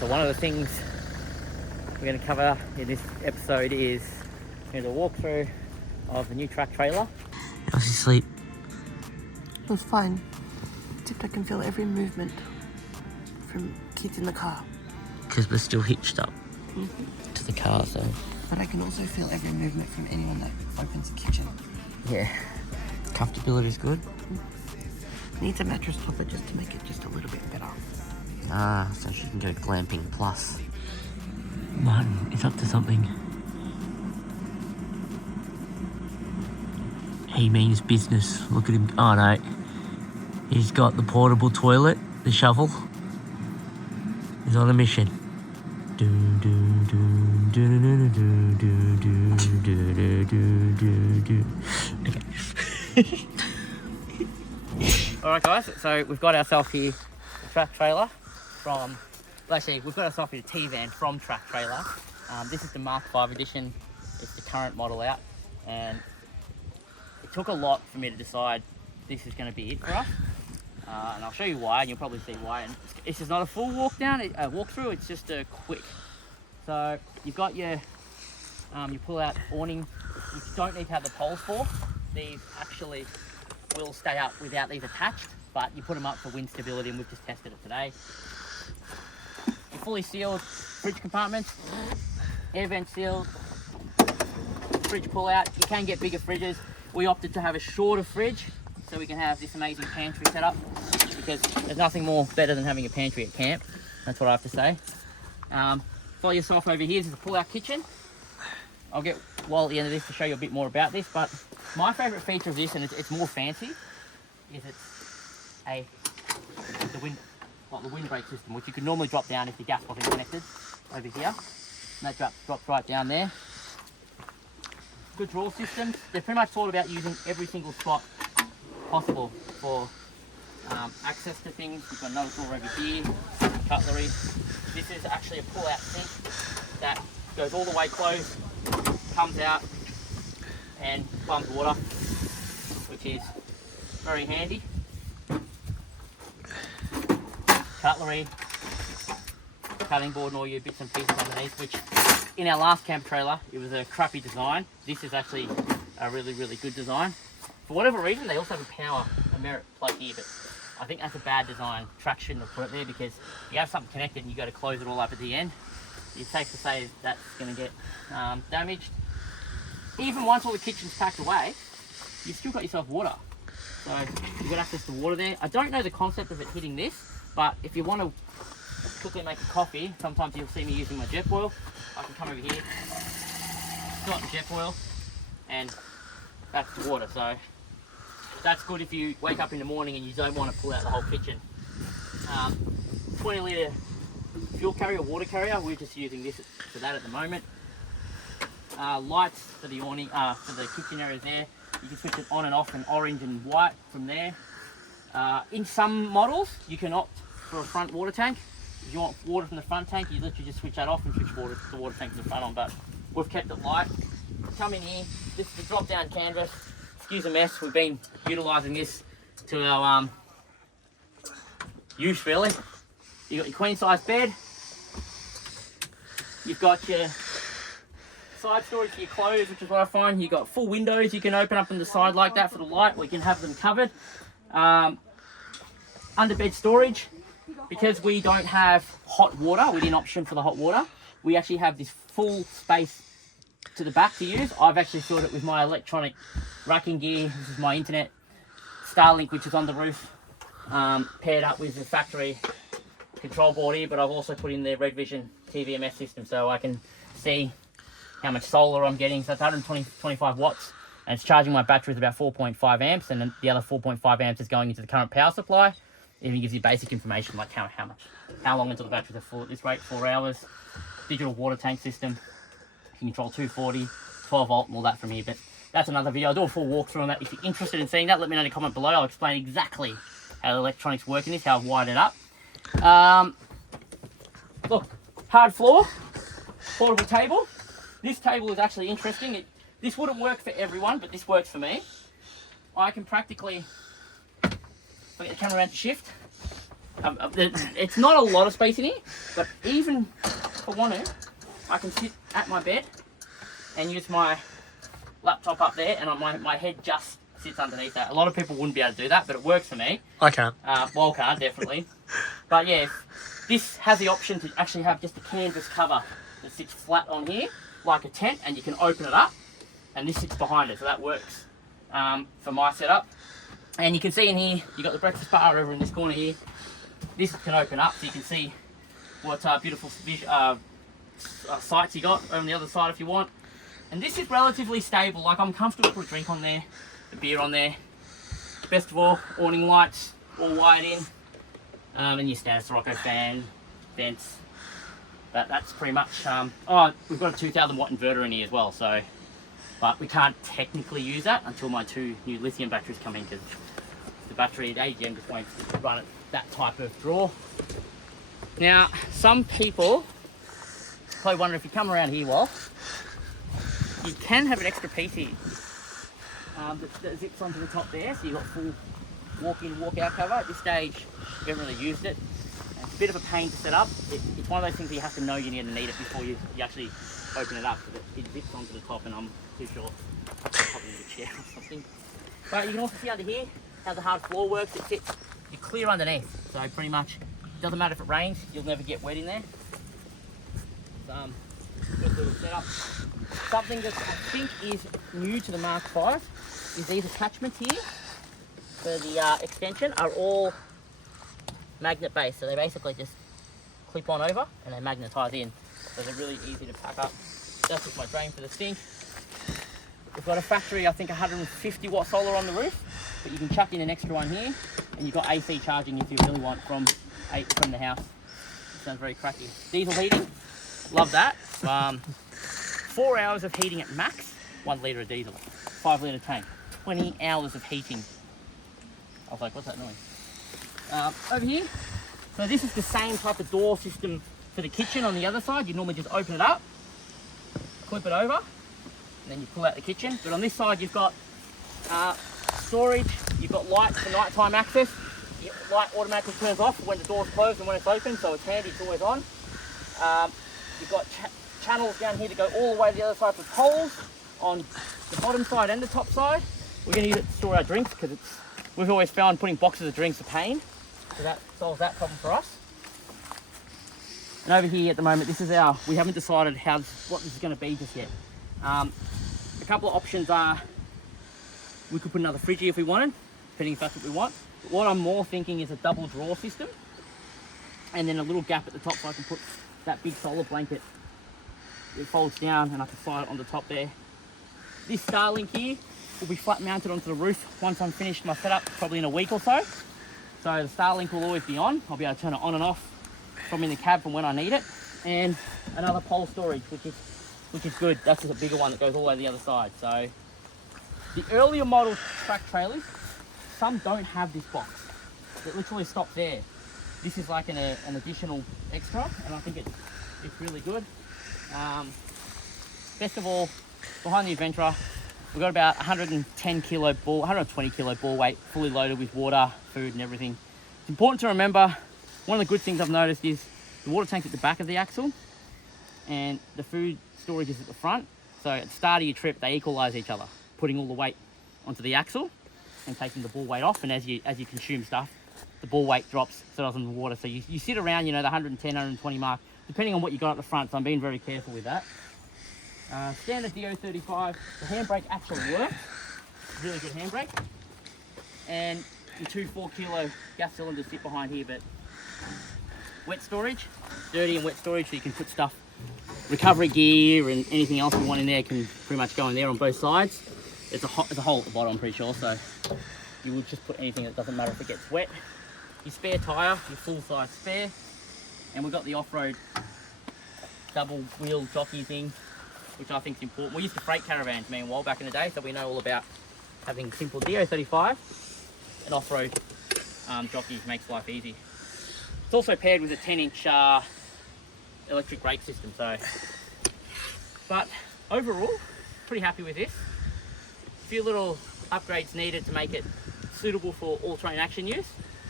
So one of the things we're going to cover in this episode is a walkthrough of the new track trailer. How's your sleep? It was fine, except I can feel every movement from kids in the car. Because we're still hitched up to the car, so... But I can also feel every movement from anyone that opens the kitchen. Yeah. Comfortability is good. Needs a mattress topper just to make it just a little bit better. Ah, so she can go glamping plus. Martin is up to something. He means business. Look at him. Oh no. He's got the portable toilet, the shovel. He's on a mission. Okay. Alright guys, so we've got ourselves here the track trailer from, well actually we've got ourselves here a TVAN from Track Trailer. This is the Mark 5 edition. It's the current model out, and it took a lot for me to decide this is going to be it for us. And I'll show you why, and you'll probably see why. And it's just not a full walkthrough, it's just a quick. So you've got your pull out awning. You don't need to have the poles for. These actually will stay up without these attached, but you put them up for wind stability, and we've just tested it today. Your fully sealed fridge compartments, air vent sealed, fridge pull out. You can get bigger fridges. We opted to have a shorter fridge so we can have this amazing pantry set up, because there's nothing more better than having a pantry at camp. That's what I have to say. Follow yourself over here. This is a pull out kitchen. I'll get Wal at the end of this to show you a bit more about this, but my favourite feature of this, and it's more fancy, is it's the windbreak system, which you could normally drop down if the gas wasn't connected over here. And that drops right down there. Good drawer systems. They're pretty much thought about using every single spot possible for access to things. We've got another drawer over here, cutlery. This is actually a pull-out sink that goes all the way closed, comes out and pumps water, which is very handy. Cutlery, cutting board, and all your bits and pieces underneath, which in our last camp trailer, it was a crappy design. This is actually a really, really good design. For whatever reason, they also have a power merit plug here, but I think that's a bad design. Track shouldn't have put it there, because you have something connected and you got to close it all up at the end. It's safe to say that's going to get damaged. Even once all the kitchen's packed away, you've still got yourself water. So you've got access to water there. I don't know the concept of it hitting this, but if you want to quickly make a coffee, sometimes you'll see me using my jet boil. I can come over here, fill up the jet boil, and that's the water. So that's good if you wake up in the morning and you don't want to pull out the whole kitchen. 20 litre fuel carrier, water carrier. We're just using this for that at the moment. Lights for the awning, for the kitchen areas there. You can switch it on and off in orange and white from there. In some models, you can opt for a front water tank. If you want water from the front tank, you literally just switch that off and switch the water tank to the front on, but we've kept it light. Come in here, this is the drop down canvas. Excuse the mess, we've been utilising this to our use really. You've got your queen size bed. You've got your side storage for your clothes, which is what I find. You've got full windows you can open up on the side like that for the light, or you can have them covered. Under bed storage. Because we don't have hot water, we didn't option for the hot water. We actually have this full space to the back to use. I've actually filled it with my electronic racking gear. This is my internet Starlink, which is on the roof, paired up with the factory control board here, but I've also put in the Red Vision TVMS system so I can see how much solar I'm getting. So it's 125 watts, and it's charging my battery with about 4.5 amps, and then the other 4.5 amps is going into the current power supply. It even gives you basic information like how long until the batteries are full at this rate, 4 hours. Digital water tank system. You can control 240, 12 volt and all that from here, but that's another video. I'll do a full walkthrough on that. If you're interested in seeing that, let me know in the comment below. I'll explain exactly how the electronics work in this, how I've wired it up. Look, hard floor, portable table. This table is actually interesting. This wouldn't work for everyone, but this works for me. I can practically, if I get the camera around to shift, It's not a lot of space in here, but even if I want to, I can sit at my bed and use my laptop up there, and my head just sits underneath that. A lot of people wouldn't be able to do that, but it works for me. I can't. Well, can't, definitely. But yeah, this has the option to actually have just a canvas cover that sits flat on here, like a tent, and you can open it up, and this sits behind it, so that works for my setup. And you can see in here, you've got the breakfast bar over in this corner here. This can open up, so you can see what beautiful sights you got over on the other side if you want. And this is relatively stable, like I'm comfortable to put a drink on there, a beer on there. Best of all, awning lights, all wired in. And your standard Sirocco fan, vents. That's pretty much, oh, we've got a 2000 watt inverter in here as well, so, but we can't technically use that until my 2 new lithium batteries come in, because the battery at AGM just won't run at that type of draw. Now, some people probably wonder if you come around here, well, you can have an extra piece here that zips onto the top there, so you've got full walk-in, walk-out cover. At this stage, we haven't really used it. It's a bit of a pain to set up. It's one of those things that you have to know you're going to need it before you actually open it up, because it zips onto the top, and I'm too sure I could probably need a chair or something. But you can also see under here how the hard floor works. It sits, you're clear underneath, so pretty much it doesn't matter if it rains, you'll never get wet in there. Good little setup. Something that I think is new to the Mark 5 is these attachments here for the extension are all magnet based, so they basically just clip on over and they magnetise in, so they're really easy to pack up. That's just my drain for the sink. We've got a factory, I think 150 watt solar on the roof, but you can chuck in an extra one here, and you've got AC charging if you really want from the house. It sounds very cracky. Diesel heating, love that. 4 hours of heating at max, 1 litre of diesel, 5 litre tank, 20 hours of heating. I was like, what's that noise? Over here, so this is the same type of door system for the kitchen on the other side. You normally just open it up, clip it over, and then you pull out the kitchen. But on this side, you've got storage, you've got lights for nighttime access. Your light automatically turns off when the door's closed and when it's open, so it's handy, it's always on. You've got channels down here to go all the way to the other side for poles on the bottom side and the top side. We're going to use it to store our drinks, because we've always found putting boxes of drinks a pain, so that solves that problem for us. And over here at the moment, we haven't decided what this is going to be just yet. A couple of options are, we could put another fridge here if we wanted, depending if that's what we want. But what I'm more thinking is a double drawer system, and then a little gap at the top so I can put that big solar blanket. It folds down and I can slide it on the top there. This Starlink here will be flat mounted onto the roof once I'm finished my setup, probably in a week or so. So the Starlink will always be on. I'll be able to turn it on and off from in the cab from when I need it. And another pole storage, which is good. That's just a bigger one that goes all the way to the other side. So the earlier model track trailers, some don't have this box. It literally stops there. This is like an additional extra, and I think it's really good. Best of all, behind the Adventurer, we've got about 120 kilo ball weight, fully loaded with water, food and everything. It's important to remember, one of the good things I've noticed is the water tank's at the back of the axle and the food storage is at the front. So at the start of your trip, they equalise each other, putting all the weight onto the axle and taking the ball weight off. And as you consume stuff, the ball weight drops so it doesn't in the water. So you sit around, the 110, 120 mark, depending on what you got at the front. So I'm being very careful with that. Standard DO35, the handbrake actually works. Really good handbrake. And the 2 4-kilo gas cylinders sit behind here, but wet storage, dirty and wet storage, so you can put stuff, recovery gear and anything else you want in there can pretty much go in there on both sides. There's a hole at the bottom, I'm pretty sure, so you will just put anything, that doesn't matter if it gets wet. Your spare tyre, your full-size spare, and we've got the off-road double wheel jockey thing, which I think is important. We used to freight caravans, meanwhile, back in the day, so we know all about having simple DO35 and off-road jockey makes life easy. It's also paired with a 10-inch electric brake system, so. But overall, pretty happy with this. A few little upgrades needed to make it suitable for all-terrain action use,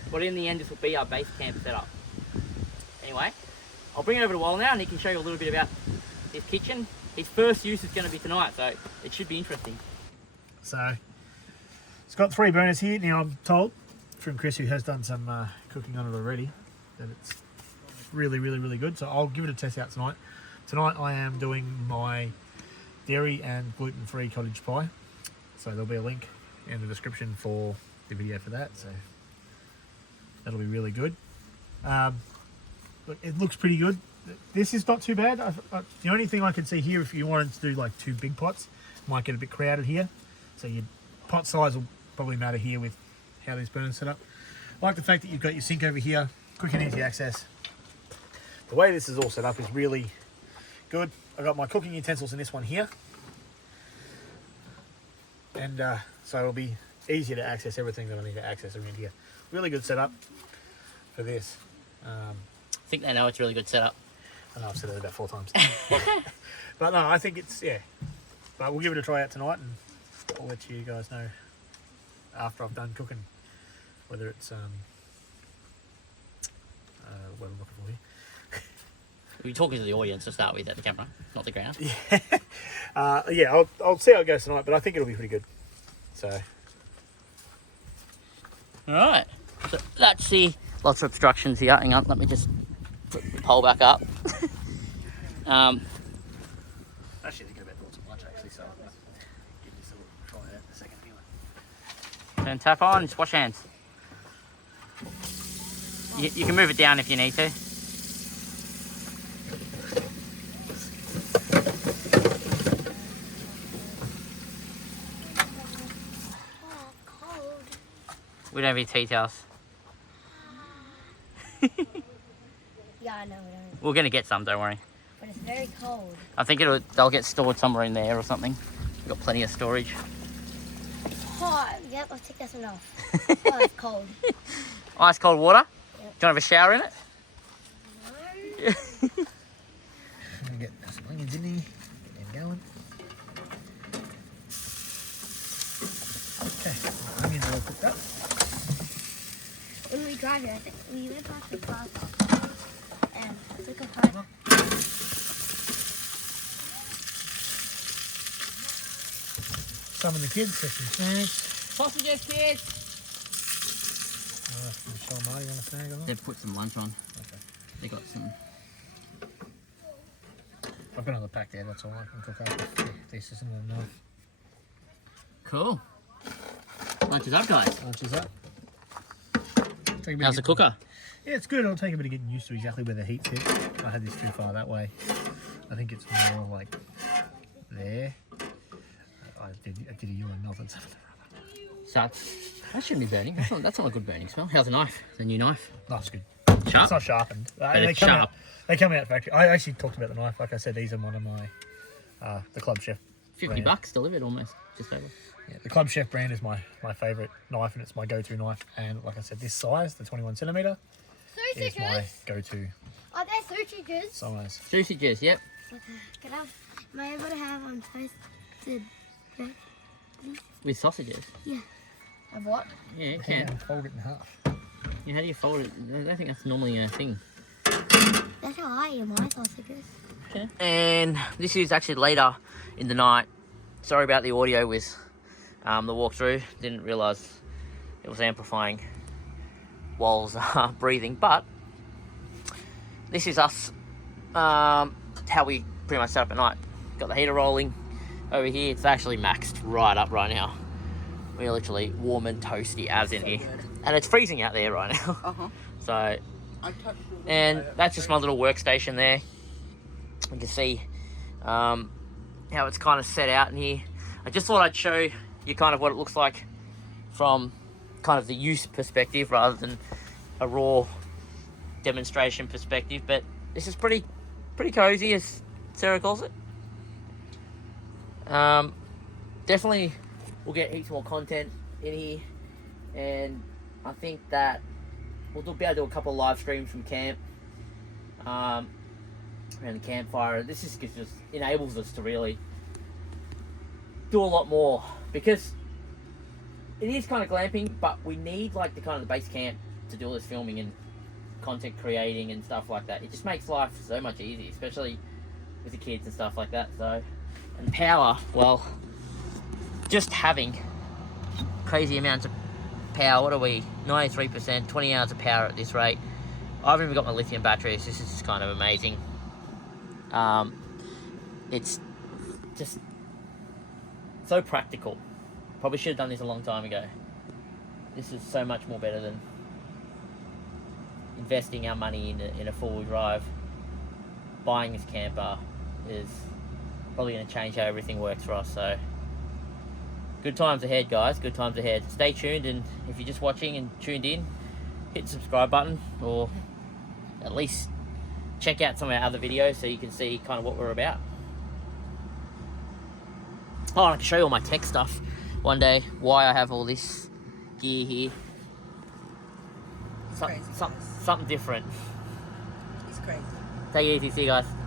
But in the end, this will be our base camp setup. Anyway, I'll bring it over to Wal now and he can show you a little bit about his kitchen. His first use is going to be tonight, so it should be interesting. So, it's got 3 burners here. Now, I'm told from Chris, who has done some cooking on it already, that it's really, really, really good. So I'll give it a test out tonight. Tonight I am doing my dairy and gluten-free cottage pie. So there'll be a link in the description for the video for that. So that'll be really good. Look, it looks pretty good. This is not too bad. The only thing I can see here, if you wanted to do like 2 big pots, might get a bit crowded here. So your pot size will probably matter here with how this burner's set up. I like the fact that you've got your sink over here, quick and easy access. The way this is all set up is really good. I've got my cooking utensils in this one here. And so it'll be easier to access everything that I need to access around here. Really good setup for this. I think they know it's a really good setup. I know I've said that about 4 times. But no, I think it's, yeah. But we'll give it a try out tonight and I'll let you guys know after I've done cooking whether it's what I'm looking for here. We're talking to the audience to start with at the camera, not the ground. Yeah, yeah. I'll see how it goes tonight, but I think it'll be pretty good. So, all right. So that's the lots of obstructions here. Hang on, let me just put the pole back up. actually thinking about doing some lunch actually, so I'll give this a little try out in a second anyway. And tap on, just wash hands. You can move it down if you need to. We don't have any tea towels. Yeah, I know. We're gonna get some, don't worry. But it's very cold. I think they'll get stored somewhere in there or something. We've got plenty of storage. Hot. Yep, I'll take this one off. Oh, it's cold. Ice cold water? Yep. Do you want to have a shower in it? I'm getting some onions in here, get them going. Okay, onions are all cooked up. When we drive here, I think we went past the car stop and took a part. Some of the kids have some snacks. Sausages, kids! Michelle and Marty want a snag or not? They've put some lunch on. Okay. They got some. I've got another pack there, that's all I can cook up if this isn't enough. Cool. Lunch is up, guys. Lunch is up. How's the cooker? Yeah, it's good. It'll take a bit of getting used to exactly where the heat's hit. I had this too far that way. I think it's more like there. I did a urine melted some of the rubber. So, that shouldn't be burning. That's not a good burning smell. How's the knife? The new knife? No, it's good. Sharp? It's not sharpened. It's sharp. They come out factory. I actually talked about the knife. Like I said, these are one of my the Club Chef. $50 brand. delivered almost, just over. Yeah, the Club Chef brand is my favourite knife, and it's my go-to knife. And like I said, this size, the 21 centimetre, is my go-to Are there sausages? size. Sausages, yep. Can I have, am I able to have toasted bread? With sausages. Of what? Yeah, you Hang can. on, fold it in half. Yeah, how do you fold it? I don't think that's normally a thing. That's how I eat my sausages. Okay. And this is actually later in the night. Sorry about the audio with the walkthrough. Didn't realise it was amplifying Wal's breathing. But this is us, how we pretty much set up at night. Got the heater rolling over here. It's actually maxed right up right now. We're literally warm and toasty as in here. And it's freezing out there right now. So, and that's just my little workstation there. You can see how it's kind of set out in here. I just thought I'd show you kind of what it looks like from kind of the use perspective rather than a raw demonstration perspective. But this is pretty cozy, as Sarah calls it. Definitely we'll get heaps more content in here, and I think that we'll be able to do a couple of live streams from camp around the campfire. This is just enables us to really do a lot more, because it is kind of glamping, but we need like the kind of the base camp to do all this filming and content creating and stuff like that. It just makes life so much easier, especially with the kids and stuff like that. So, and power, well, just having crazy amounts of power. What are we? 93%, 20 hours of power at this rate. I've even got my lithium batteries. This is just kind of amazing. It's just so practical. Probably should have done this a long time ago. This is so much more better than investing our money in a four-wheel drive. Buying this camper is probably going to change how everything works for us. So good times ahead, guys. Good times ahead. Stay tuned, and if you're just watching and tuned in, hit the subscribe button, or at least check out some of our other videos so you can see kind of what we're about. Oh, and I can show you all my tech stuff one day, why I have all this gear here. Something different. He's crazy. Take it easy. See you guys.